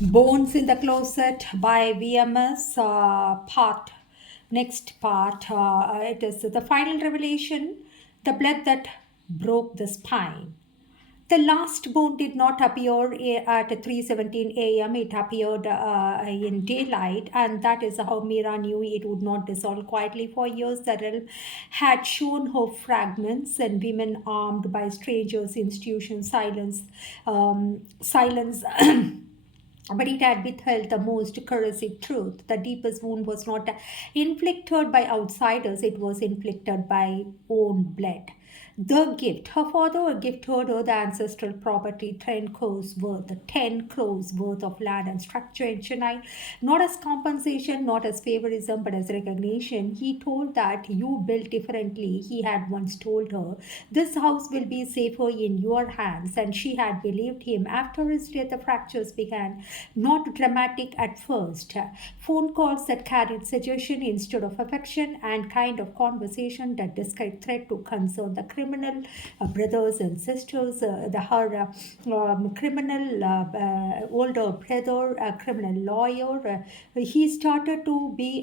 Bones in the Closet by VMS, next part. It is the final revelation, the blood that broke the spine. The last bone did not appear at 3:17 a.m. It appeared in daylight, and that is how Mira knew it would not dissolve quietly. For years, the realm had shown her fragments and women armed by strangers, institutions, silence. But it had withheld the most corrosive truth. The deepest wound was not inflicted by outsiders, it was inflicted by own blood. The gift. Her father gifted her the ancestral property, 10 crores worth of land and structure in Chennai, not as compensation, not as favorism, but as recognition. He told that you built differently. He had once told her, this house will be safer in your hands, and she had believed him. After his death, the fractures began, not dramatic at first. Phone calls that carried suggestion instead of affection, and kind of conversation that described threat to concern the criminal brothers and sisters, her criminal older brother, a criminal lawyer. He started to be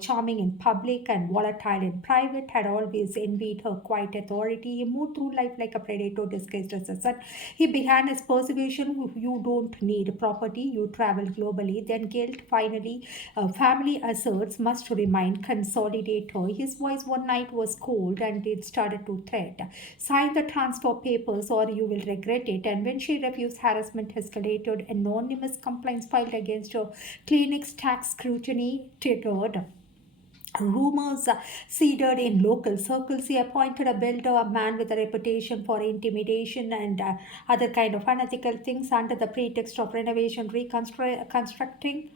charming in public and volatile in private, had always envied her quiet authority. He moved through life like a predator disguised as a son. He began his persuasion, you don't need property, you travel globally. Then guilt, finally, family asserts must remain consolidator. His voice one night was cold and it started to threat. Sign the transfer papers or you will regret it. And when she refused, harassment escalated. Anonymous complaints filed against her. Clinic's tax scrutiny triggered. Rumors seeded in local circles. He appointed a builder, a man with a reputation for intimidation and other kind of unethical things under the pretext of renovation, reconstructing.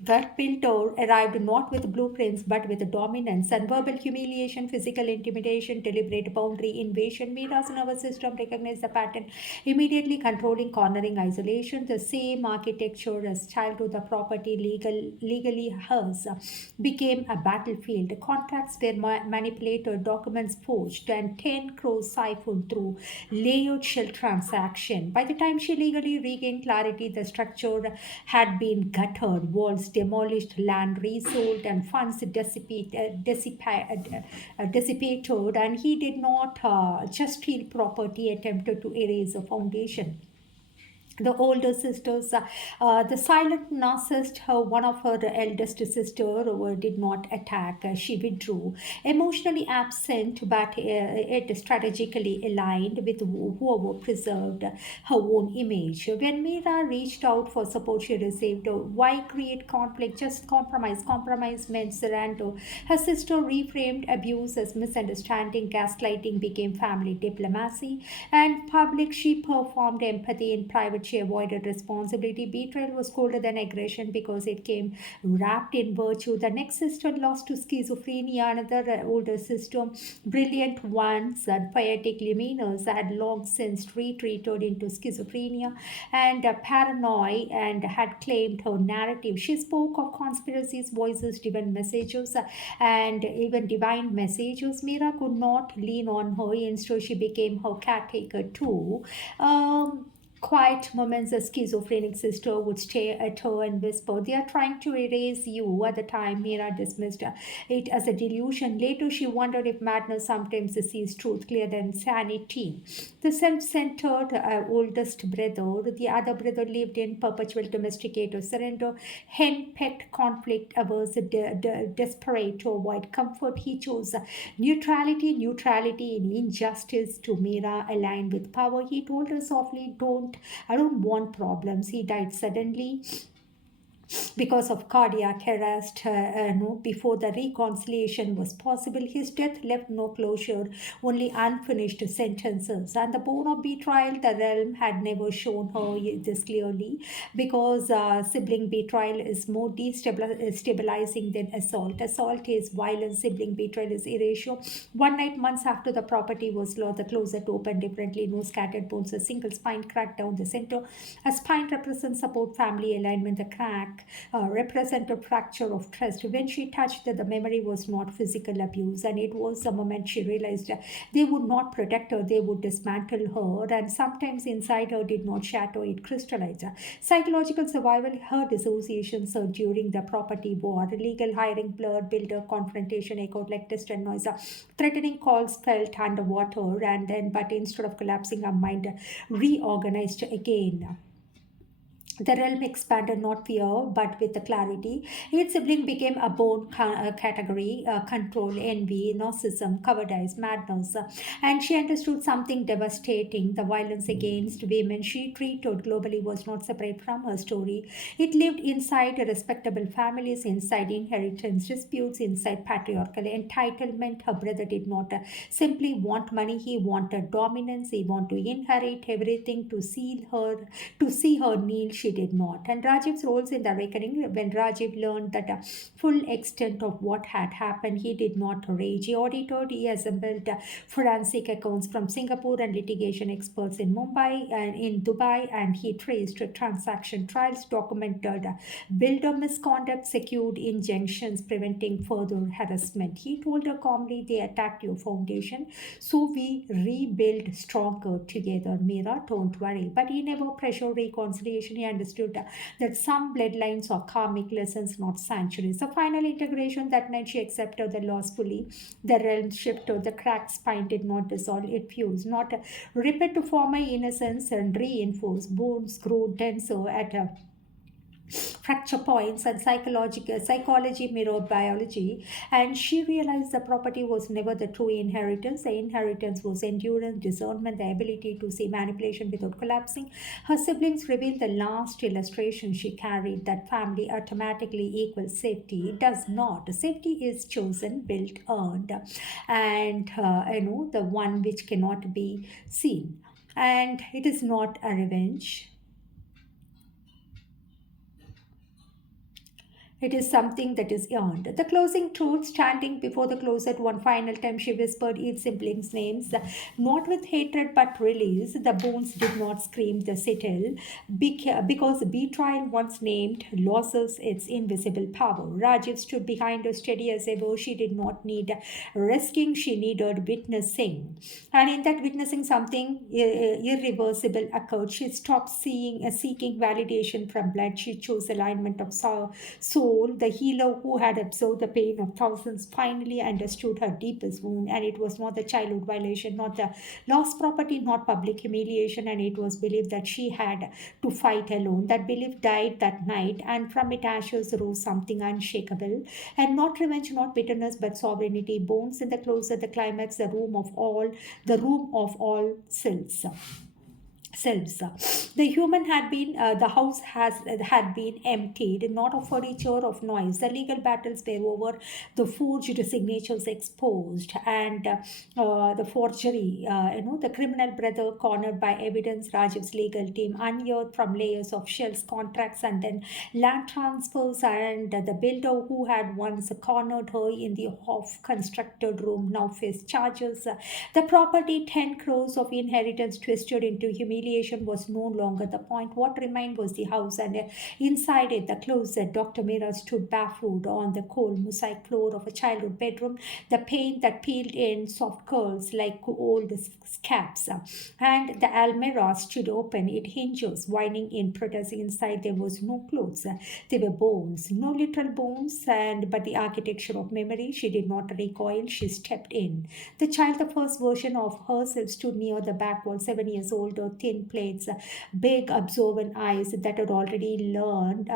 That builder arrived not with blueprints but with dominance and verbal humiliation, physical intimidation, deliberate boundary invasion. Mira's nervous system recognized the pattern, immediately controlling, cornering, isolation. The same architecture as childhood, the property legally hers, became a battlefield. Contracts were manipulated, documents forged, and 10 crores siphoned through layered shell transaction. By the time she legally regained clarity, the structure had been gutted, walls demolished, land resold, and funds dissipated. And he did not just steal property, attempted to erase a foundation. The older sisters, the silent narcissist, one of her eldest sister, did not attack. She withdrew, emotionally absent, but it strategically aligned with whoever preserved her own image. When Mira reached out for support, she received, why create conflict? Just compromise. Compromise meant surrender. Her sister reframed abuse as misunderstanding. Gaslighting became family diplomacy. And public, she performed empathy. In private, she avoided responsibility. Betrayal was colder than aggression because it came wrapped in virtue. The next sister lost to schizophrenia. Another older sister, brilliant ones and poetic luminous, had long since retreated into schizophrenia and paranoia and had claimed her narrative. She spoke of conspiracies, voices, divine messages, and even divine messages. Mira could not lean on her, instead, she became her caretaker too. Quiet moments, a schizophrenic sister would stare at her and whisper, they are trying to erase you. At the time, Mira dismissed it as a delusion. Later, she wondered if madness sometimes sees truth clearer than sanity. The self centered oldest brother, the other brother lived in perpetual domesticated surrender, henpecked conflict averse, desperate to avoid comfort. He chose neutrality in injustice to Mira, aligned with power. He told her softly, I don't want problems. He died suddenly because of cardiac arrest, no, before the reconciliation was possible. His death left no closure, only unfinished sentences. And the bone of betrayal, the realm had never shown her this clearly, because sibling betrayal is more destabilizing than assault. Assault is violence, sibling betrayal is erasure. One night, months after the property was lost, the closet opened differently, no scattered bones, a single spine cracked down the center. A spine represents support, family alignment. The crack represent a fracture of trust. When she touched that, the memory was not physical abuse, and it was the moment she realized they would not protect her, they would dismantle her, and sometimes inside her did not shatter, it crystallized. Psychological survival, her dissociation surged during the property war, legal hiring blurred, builder confrontation echoed like distant noise, threatening calls felt underwater, and then, but instead of collapsing, her mind reorganized again. The realm expanded not fear but with the clarity. Each sibling became a bone category, control, envy, narcissism, cowardice, madness. And she understood something devastating. The violence against women she treated globally was not separate from her story. It lived inside respectable families, inside inheritance disputes, inside patriarchal entitlement. Her brother did not simply want money, he wanted dominance, he wanted to inherit everything, to see her kneel, she did not. And Rajiv's roles in the reckoning, when Rajiv learned that full extent of what had happened, he did not rage. He audited, he assembled forensic accounts from Singapore and litigation experts in Mumbai and in Dubai, and he traced transaction trials, documented builder misconduct, secured injunctions preventing further harassment. He told her calmly, they attacked your foundation, so we rebuild stronger together. Meera, don't worry. But he never pressured reconciliation. He understood that some bloodlines are karmic lessons, not sanctuaries. The final integration that night, she accepted the loss fully. The realm shifted, the cracked spine did not dissolve, it fused, not repair to former innocence and reinforce. Bones grow denser at a fracture points, and psychology mirrored biology, and she realized the property was never the true inheritance. The inheritance was endurance, discernment, the ability to see manipulation without collapsing. Her siblings revealed the last illustration she carried, that family automatically equals safety. It does not. Safety is chosen, built, earned, and the one which cannot be seen, and it is not a revenge. It is something that is earned. The closing truth, standing before the closet one final time, she whispered each sibling's names, not with hatred but release. The bones did not scream, they settled, because betrayal once named loses its invisible power. Rajiv stood behind her, steady as ever. She did not need rescuing, she needed witnessing. And in that witnessing, something irreversible occurred. She stopped seeking validation from blood. She chose alignment of soul. The healer who had absorbed the pain of thousands finally understood her deepest wound, and it was not the childhood violation, not the lost property, not public humiliation, and it was belief that she had to fight alone. That belief died that night, and from it ashes rose something unshakable, and not revenge, not bitterness, but sovereignty. Bones in the closet, the climax, the room of all selves. The human had been, the house had been emptied, not of furniture, of noise. The legal battles were over, the forged signatures exposed, and the forgery. The criminal brother cornered by evidence. Rajiv's legal team unearthed from layers of shells, contracts, and then land transfers. And the builder who had once cornered her in the half-constructed room now faced charges. The property, 10 crores of inheritance twisted into humiliation, was no longer the point. What remained was the house, and inside it, the closet. Dr. Mira stood barefoot on the cold mosaic floor of a childhood bedroom, the paint that peeled in soft curls like old scabs. And the almirah stood open, its hinges winding in protest. Inside, there was no clothes. There were bones, no literal bones, but the architecture of memory. She did not recoil, she stepped in. The child, the first version of herself, stood near the back wall, 7 years older, thin plates, big, observant eyes that had already learned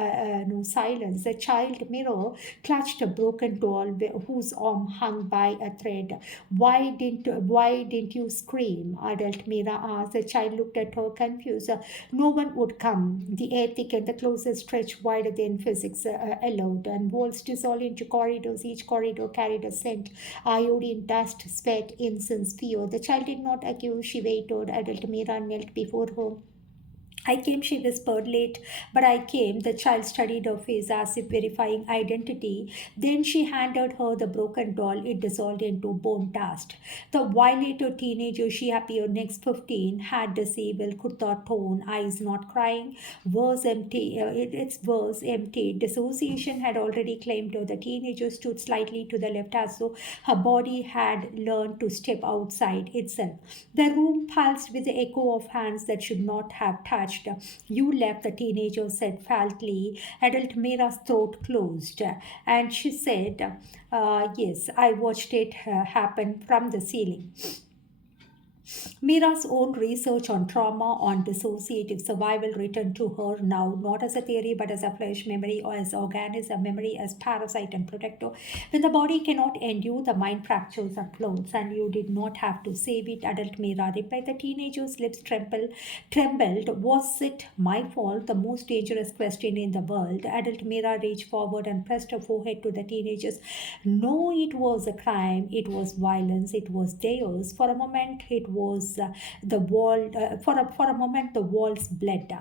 no silence. The child mirror clutched a broken doll whose arm hung by a thread. Why didn't you scream? Adult Mira asked. The child looked at her confused. No one would come. The air thickened, the closet stretched wider than physics allowed, and walls dissolved into corridors. Each corridor carried a scent: iodine, dust, sweat, incense, fear. The child did not accuse, she waited. Adult Mira knelt before her, I came, she whispered, late, but I came. The child studied her face as if verifying identity. Then she handed her the broken doll. It dissolved into bone dust. The violated teenager, she appeared next 15, had disabled kurta tone, eyes not crying, was empty. Its was empty. Dissociation had already claimed her. The teenager stood slightly to the left as though her body had learned to step outside itself. The room pulsed with the echo of hands that should not have touched. You left, the teenager said faintly. Adult Mira's throat closed, and she said, yes, I watched it happen from the ceiling. Mira's own research on trauma, on dissociative survival, returned to her now, not as a theory but as a flesh memory or as organism memory, as parasite and protector. When the body cannot endure, the mind fractures and clothes, and you did not have to save it, adult Mira replied. The teenager's lips trembled. Was it my fault? The most dangerous question in the world. Adult Mira reached forward and pressed her forehead to the teenager's. No, it was a crime. It was violence. It was theirs. For a moment, it was the wall. For a moment, the walls bled.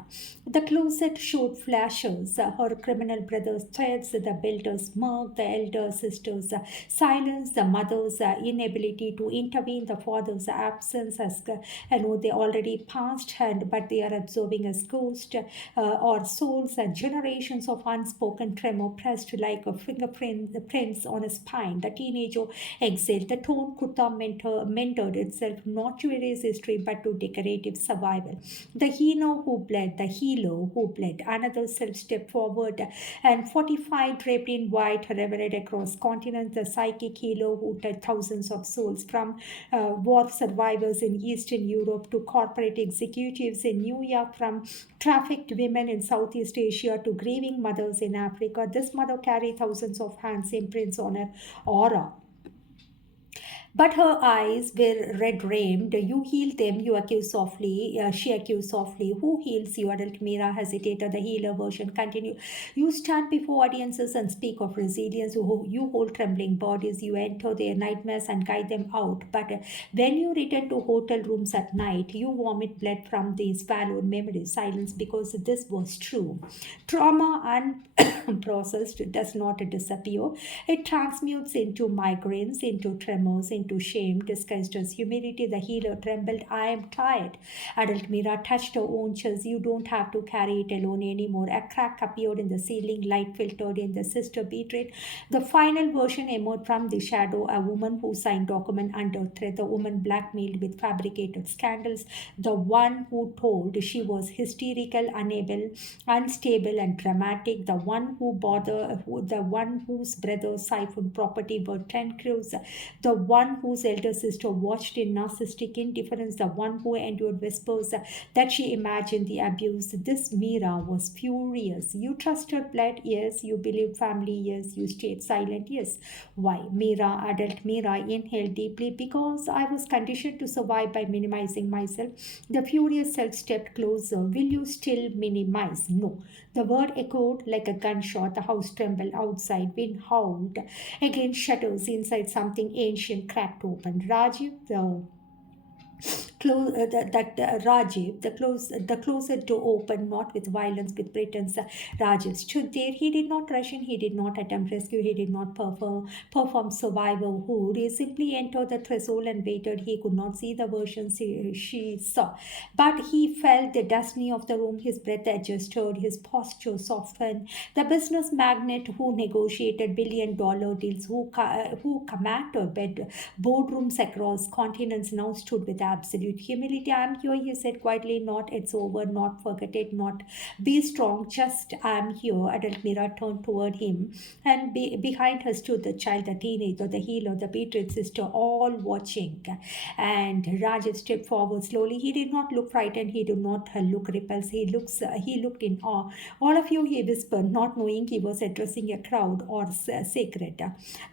The closet showed flashes. Her criminal brother's threats, the builder's smirk, the elder sister's silence, the mother's inability to intervene, the father's absence. As they already passed, but they are absorbing as ghosts or souls, and generations of unspoken tremor pressed like a prints on a spine. The teenager exhaled. The tone kurta mentored itself not to erase history but to decorative survival. The healer who bled. Another self stepped forward, and 45 draped in white revered across continents. The psychic healer who touched thousands of souls, from war survivors in Eastern Europe to corporate executives in New York, from trafficked women in Southeast Asia to grieving mothers in Africa. This mother carried thousands of hands imprints on her aura. But her eyes were red rimmed. You healed them, you accused softly. She accused softly. Who heals you? Adult Mira hesitated. The healer version continued. You stand before audiences and speak of resilience. You hold trembling bodies. You enter their nightmares and guide them out. But when you return to hotel rooms at night, you vomit blood from these swallowed memories. Silence, because this was true. Trauma unprocessed does not disappear. It transmutes into migraines, into tremors, into shame disguised as humility. The healer trembled. I am tired. Adult Mira touched her own chest. You don't have to carry it alone anymore. A crack appeared in the ceiling. Light filtered in. The sister betrayed. The final version emerged from the shadow. A woman who signed document under threat. The woman blackmailed with fabricated scandals. The one who told she was hysterical, unable, unstable, and dramatic. The one the one whose brother siphoned property worth 10 crores. The one whose elder sister watched in narcissistic indifference. The one who endured whispers that she imagined the abuse. This Mira was furious. You trusted blood, yes. You believed family, yes. You stayed silent, yes. Why? Adult Mira inhaled deeply. Because I was conditioned to survive by minimizing myself. The furious self stepped closer. Will you still minimize? No. The word echoed like a gunshot. The house trembled outside. Wind howled against shutters. Inside, something ancient cracked open. Rajiv, Rajiv, the closet door opened, not with violence, with pretense. Rajiv stood there. He did not rush in, he did not attempt rescue, he did not perform survivorhood. He simply entered the threshold and waited. He could not see the version she saw, but he felt the destiny of the room. His breath adjusted, his posture softened. The business magnate who negotiated $1 billion deals, who commanded boardrooms across continents, now stood with absolute humility. I am here, he said quietly, not it's over, not forget it, not be strong, just I am here. Adult Mira turned toward him, and behind her stood the child, the teenager, the healer, the betrayed sister, all watching. And Rajiv stepped forward slowly. He did not look frightened, he did not look repulsed, he looked in awe. All of you, he whispered, not knowing he was addressing a crowd or sacred.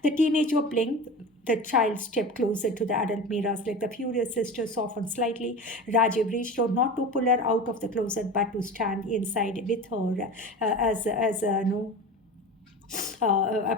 The teenager blinked. The child stepped closer to the adult Mira's leg. The furious sister softened slightly. Rajiv reached out, not to pull her out of the closet, but to stand inside with her as no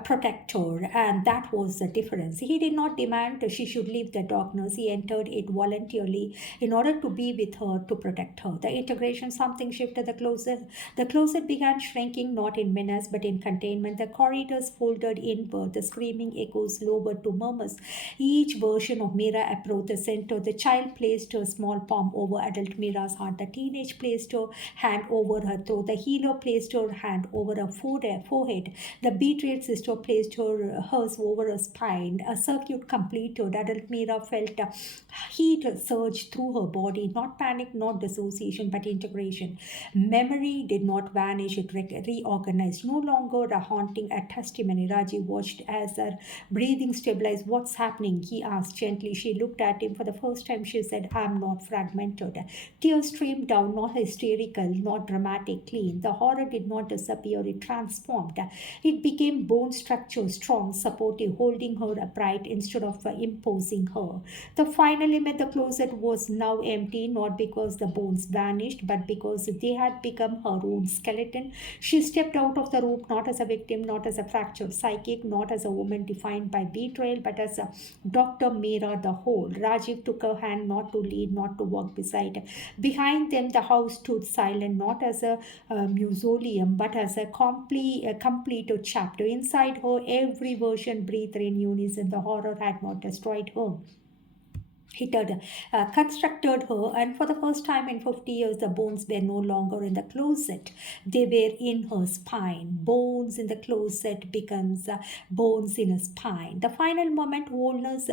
protect her, and that was the difference. He did not demand she should leave the darkness. He entered it voluntarily in order to be with her, to protect her. The integration, something shifted the closet. The closet began shrinking, not in menace but in containment. The corridors folded inward, the screaming echoes lowered to murmurs. Each version of Mira approached the center. The child placed her small palm over adult Mira's heart. The teenage placed her hand over her throat. The healer placed her hand over her forehead. The betrayed sister placed hers over her spine. A circuit completed. Adult Mira felt heat surge through her body. Not panic, not dissociation, but integration. Memory did not vanish, it reorganized. No longer a haunting, a testimony. Raji watched as her breathing stabilized. What's happening? He asked gently. She looked at him. For the first time, she said, I'm not fragmented. Tears streamed down, not hysterical, not dramatic, clean. The horror did not disappear, it transformed. It became bone structure, strong, supportive, holding her upright instead of imposing her. The final image, the closet was now empty, not because the bones vanished, but because they had become her own skeleton. She stepped out of the room not as a victim, not as a fractured psychic, not as a woman defined by betrayal, but as a Dr. Meera the whole. Rajiv took her hand, not to lead, not to walk beside. Behind them, the house stood silent, not as a mausoleum, but as a complete chapter. Inside her, every version breathed in unison. The horror had not destroyed her. It had constructed her, and for the first time in 50 years, the bones were no longer in the closet. They were in her spine. Bones in the closet becomes bones in a spine. The final moment, wholeness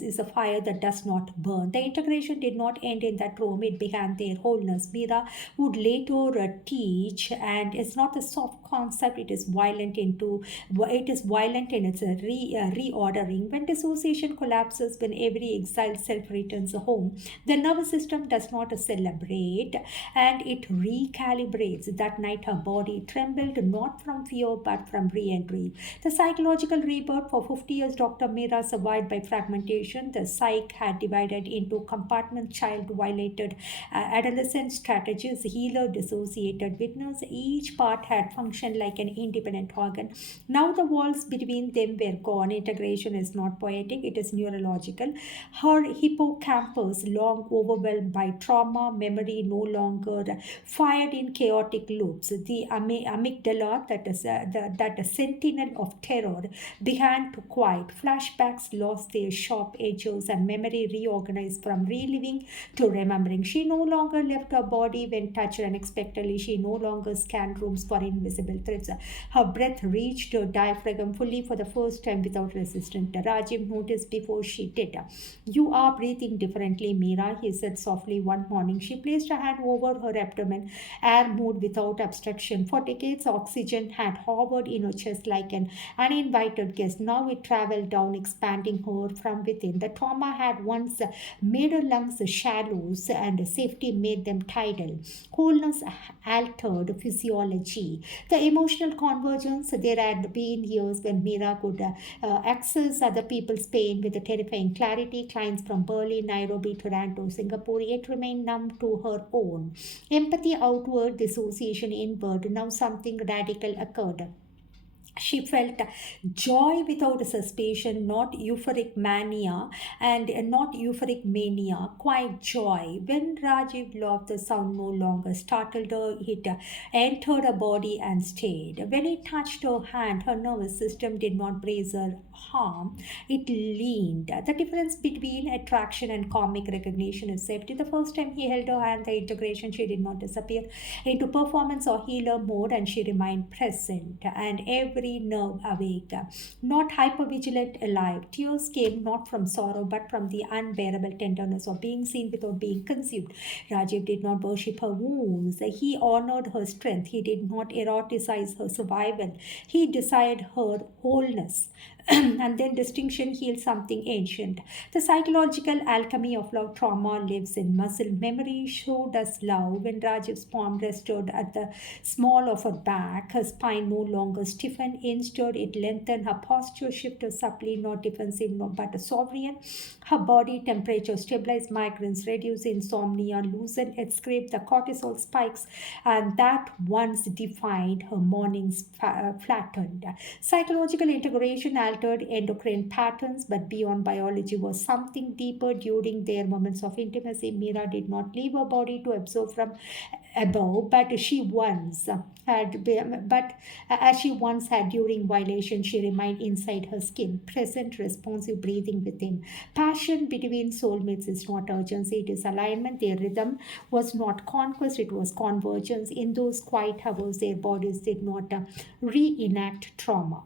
is a fire that does not burn. The integration did not end in that room, it began there. Wholeness. Mira would later teach, and it's not a soft concept, it is violent in its reordering. When dissociation collapses, when every exiled self returns home, the nervous system does not celebrate, and it recalibrates. That night her body trembled, not from fear but from re-entry. The psychological rebirth. For 50 years, Dr. Mira survived by fragmentation. The psyche had divided into compartments: child, violated, adolescent, strategies, healer, dissociated, witness. Each part had functioned like an independent organ. Now the walls between them were gone. Integration is not poetic, it is neurological. Her hippocampus, long overwhelmed by trauma, memory no longer fired in chaotic loops. The amygdala, that sentinel of terror, began to quiet. Flashbacks lost their sharp edges, and memory reorganized from reliving to remembering. She no longer left her body when touched unexpectedly. She no longer scanned rooms for invisible threats. Her breath reached her diaphragm fully for the first time without resistance. Rajiv noticed before she did. You are breathing differently, Meera, he said softly one morning. She placed her hand over her abdomen. Air moved without obstruction. For decades, oxygen had hovered in her chest like an uninvited guest. Now it traveled down, expanding her from within. The trauma had once made her lungs shallow, and safety made them tidal. Wholeness altered physiology. The emotional convergence. There had been years when Meera could access other people's pain with a terrifying clarity. Clients from Berlin, Nairobi, Toronto, Singapore, yet remained numb to her own. Empathy outward, dissociation inward. Now something radical occurred. She felt joy without suspicion, not euphoric mania, and not euphoric mania, quiet joy. When Rajiv laughed, the sound no longer startled her, it entered her body and stayed. When he touched her hand, her nervous system did not brace her harm, it leaned. The difference between attraction and comic recognition is safety. The first time he held her hand, the integration, she did not disappear into performance or healer mode, and she remained present. And every nerve awake, not hypervigilant, alive. Tears came not from sorrow but from the unbearable tenderness of being seen without being consumed. Rajiv did not worship her wounds. He honored her strength. He did not eroticize her survival. He desired her wholeness. And then distinction heals something ancient. The psychological alchemy of love trauma lives in muscle memory. Showed us love when Rajiv's palm rested at the small of her back. Her spine no longer stiffened, instead it lengthened. Her posture shifted subtly, not defensive, but a sovereign. Her body temperature stabilized, migraines reduced, insomnia loosened, escaped the cortisol spikes, and that once defined her mornings flattened. Psychological integration altered endocrine patterns, but beyond biology was something deeper. During their moments of intimacy, Mira did not leave her body to absorb from above, but she once had, but as she once had during violation, she remained inside her skin, present, responsive, breathing with him. Passion between soulmates is not urgency, it is alignment. Their rhythm was not conquest, it was convergence. In those quiet hours, their bodies did not reenact trauma.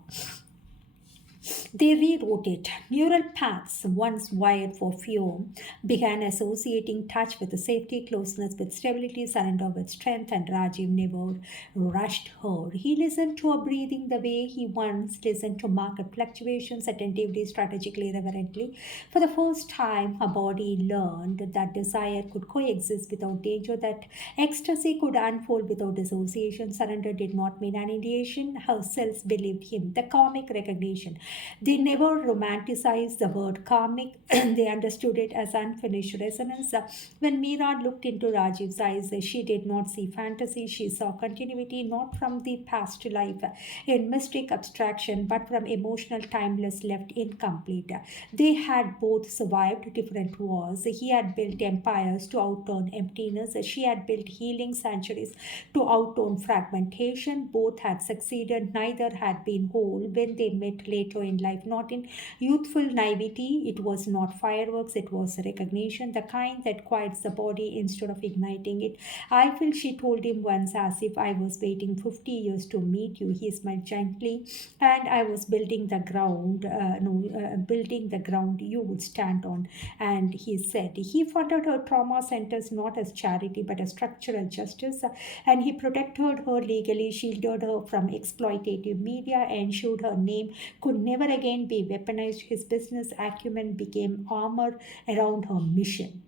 They rewrote it. Neural paths, once wired for fear, began associating touch with the safety, closeness with stability, surrender with strength, and Rajiv never rushed her. He listened to her breathing the way he once listened to market fluctuations, attentively, strategically, reverently. For the first time, her body learned that desire could coexist without danger, that ecstasy could unfold without dissociation. Surrender did not mean annihilation. Her cells believed him. The karmic recognition. They never romanticized the word karmic, they understood it as unfinished resonance. When Meera looked into Rajiv's eyes, she did not see fantasy, she saw continuity, not from the past life in mystic abstraction, but from emotional timeless left incomplete. They had both survived different wars. He had built empires to outturn emptiness, she had built healing sanctuaries to outtone fragmentation. Both had succeeded, neither had been whole when they met later in life, not in youthful naivety. It was not fireworks, it was recognition, the kind that quiets the body instead of igniting it. I feel, she told him once, as if I was waiting 50 years to meet you. He smiled gently, and I was building the ground, no, building the ground you would stand on. And he said he funded her trauma centers not as charity but as structural justice, and he protected her legally, shielded her from exploitative media, ensured her name could never again be weaponized. His business acumen became armor around her mission.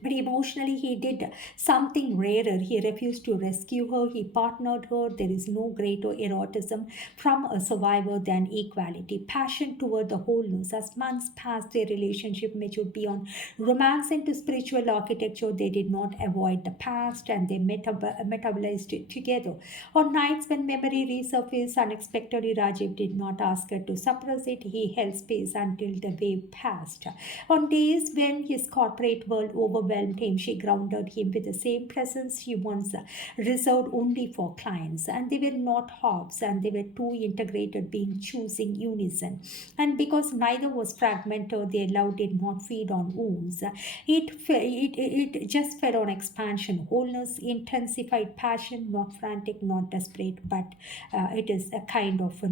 But emotionally, he did something rarer. He refused to rescue her, he partnered her. There is no greater erotism from a survivor than equality, passion toward the wholeness. As months passed, their relationship matured beyond romance into spiritual architecture. They did not avoid the past, and they metabolized it together. On nights when memory resurfaced unexpectedly, Rajiv did not ask her to suppress it. He held space until the wave passed. On days when his corporate world overwhelmed him, she grounded him with the same presence she once reserved only for clients. And they were not halves, and they were two integrated beings choosing unison. And because neither was fragmented, their love did not feed on wounds. It just fed on expansion, wholeness, intensified passion, not frantic, not desperate, but it is a kind of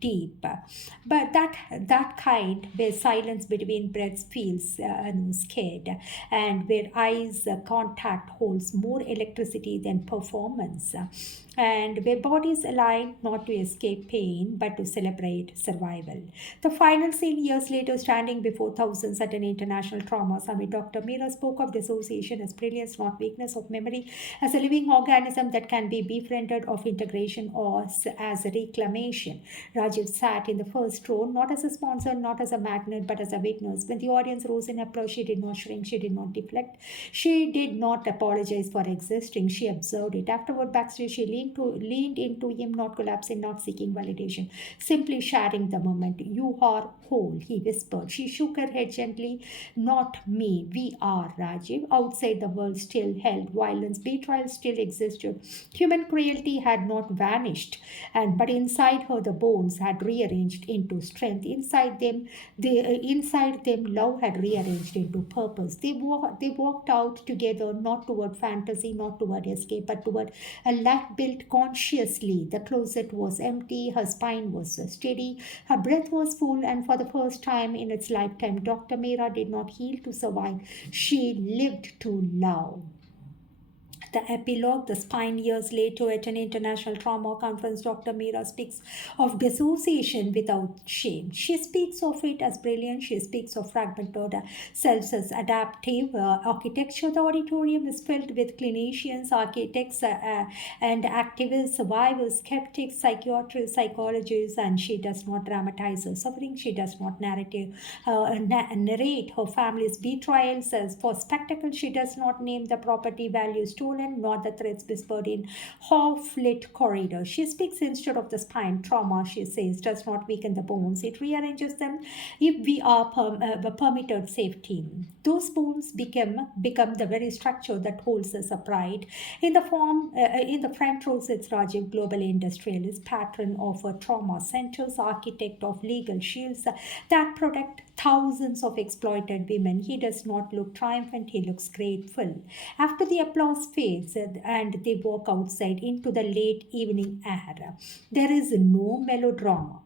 deep. But that kind where silence between breaths feels scared, and where eyes contact holds more electricity than performance, and where bodies align not to escape pain but to celebrate survival. The final scene years later, standing before thousands at an international trauma summit, Dr. Meera spoke of dissociation as brilliance, not weakness, of memory as a living organism that can be befriended, of integration or as a reclamation. Rajiv sat in the first row, not as a sponsor, not as a magnet, but as a witness. When the audience rose in applause, she did not shrink, she did not deflect, she did not apologize for existing. She observed it. Afterward, backstage, she leaned into him, not collapsing, not seeking validation, simply sharing the moment. You are whole, he whispered. She shook her head gently. Not me. We are, Rajiv. Outside, the world still held violence. Betrayal still existed. Human cruelty had not vanished, and but inside her, the bones had rearranged into strength. Inside them, love had rearranged into purpose. They walked out together, not toward fantasy, not toward escape, but toward a life built consciously. The closet was empty, her spine was steady, her breath was full, and for the first time in its lifetime, Dr. Meera did not heal to survive. She lived to love. The epilogue, the spine years later at an international trauma conference, Dr. Meera speaks of dissociation without shame. She speaks of it as brilliant. She speaks of fragmented cells as adaptive architecture. The auditorium is filled with clinicians, architects, and activists, survivors, skeptics, psychiatrists, psychologists, and she does not dramatize her suffering. She does not narrate her family's betrayals as for spectacle. She does not name the property value stolen, nor the threats whispered in half-lit corridors. She speaks instead of the spine. Trauma, she says, does not weaken the bones. It rearranges them if we are permitted safety. Those bones become the very structure that holds us upright. In the front row sits Rajiv, global industrialist, patron of trauma centers, architect of legal shields that protect thousands of exploited women. He does not look triumphant, he looks grateful. After the applause fades and they walk outside into the late evening air, there is no melodrama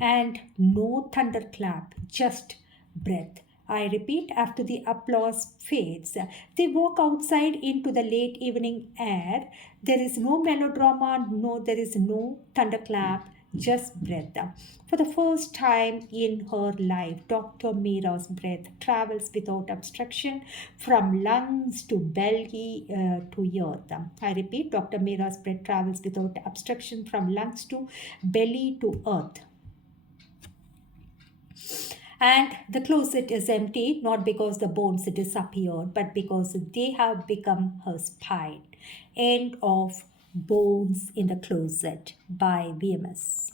and no thunderclap, just breath. I repeat, after the applause fades, they walk outside into the late evening air. There is no melodrama, there is no thunderclap, just breath. For the first time in her life, Dr. Meera's breath travels without obstruction from lungs to belly to earth. I repeat, Dr. Meera's breath travels without obstruction from lungs to belly to earth. And the closet is empty, not because the bones disappeared, but because they have become her spine. End of Bones in the Closet by VMS.